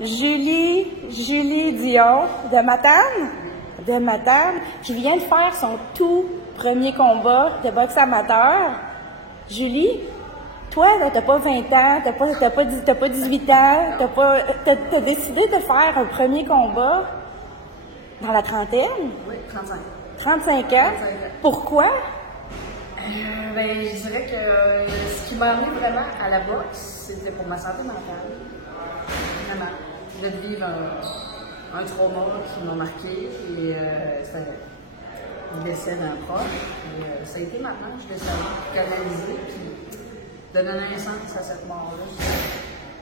Julie Dion de Matane, qui vient de faire son tout premier combat de boxe amateur. Julie, toi, t'as pas 20 ans, t'as pas 18 ans, t'as décidé de faire un premier combat dans la trentaine? Oui, 35. 35 ans? Pourquoi? Ben, je dirais que ce qui m'a amené vraiment à la boxe, c'était pour ma santé mentale. Vraiment. De vivre un trauma qui m'a marqué et ça le décès d'un proche. Et, ça a été maintenant que je l'ai canalisé puis de donner un sens à cette mort-là.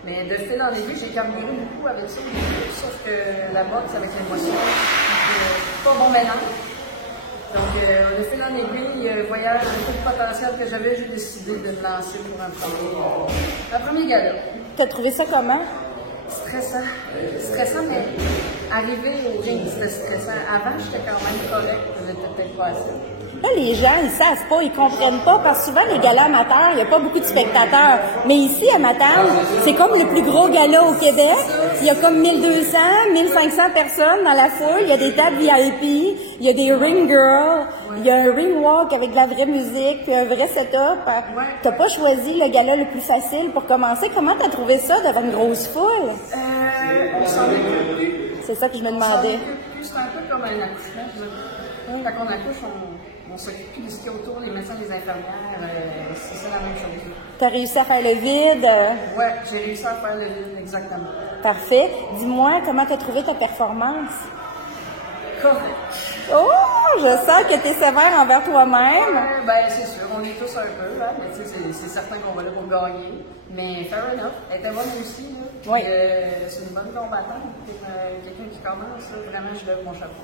Mais de fil en aiguille, j'ai carburé beaucoup avec ça, sauf que la boxe avec l'émotion, c'est pas bon mélange. Donc, de fil en aiguille, voyant tout le potentiel que j'avais, j'ai décidé de me lancer pour un premier gala. T'as trouvé ça comment? Stressant. Stressant, mais arriver au ring, c'était stressant. Avant, j'étais quand même correct, j'étais peut-être pas assez. Là, les gens, ils savent pas, ils comprennent pas, parce que souvent, les galas amateurs, il n'y a pas beaucoup de spectateurs. Mais ici, à Matane, c'est comme le plus gros gala au Québec. Il y a comme 1200, 1500 personnes dans la foule. Il y a des tables VIP, il y a des ring girls, il y a un ring walk avec de la vraie musique, puis un vrai setup. T'as pas choisi le gala le plus facile pour commencer. Comment t'as trouvé ça devant une grosse foule? On s'en occupe. C'est ça que je me demandais. C'est un peu comme un accouchement. Quand on accouche, on s'occupe plus de ce qu'il y a autour, les médecins, les infirmières, c'est ça la même chose. Tu as réussi à faire le vide? Oui, j'ai réussi à faire le vide, exactement. Parfait. Dis-moi, comment tu as trouvé ta performance? Correct. Oh, je sens que tu es sévère envers toi-même. Ben, c'est sûr, on est tous un peu, hein, mais tu sais, c'est certain qu'on va là pour gagner. Mais fair enough, elle était bonne aussi. Là. Oui. C'est une bonne combattante. Quelqu'un qui commence, là, vraiment, je lève mon chapeau.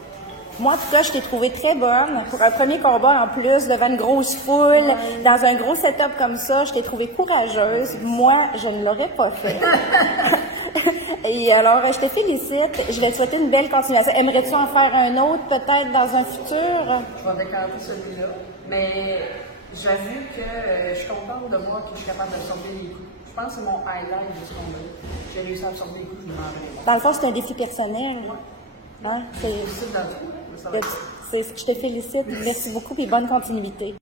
Moi, en tout cas, je t'ai trouvée très bonne. Pour un premier combat en plus, devant une grosse foule, dans un gros setup comme ça, je t'ai trouvée courageuse. Moi, je ne l'aurais pas fait. Et alors, je te félicite. Je vais te souhaiter une belle continuation. Aimerais-tu en faire un autre, peut-être, dans un futur? Je vais décanter celui-là. Mais j'avoue que je suis contente de voir que je suis capable d'absorber les coups. Je pense que c'est mon highlight de ce combat. J'ai réussi à absorber les coups, je me m'en vais. Dans le fond, c'est un défi personnel. Ouais. Hein? C'est dans tout. Je te félicite. Merci beaucoup et bonne continuité.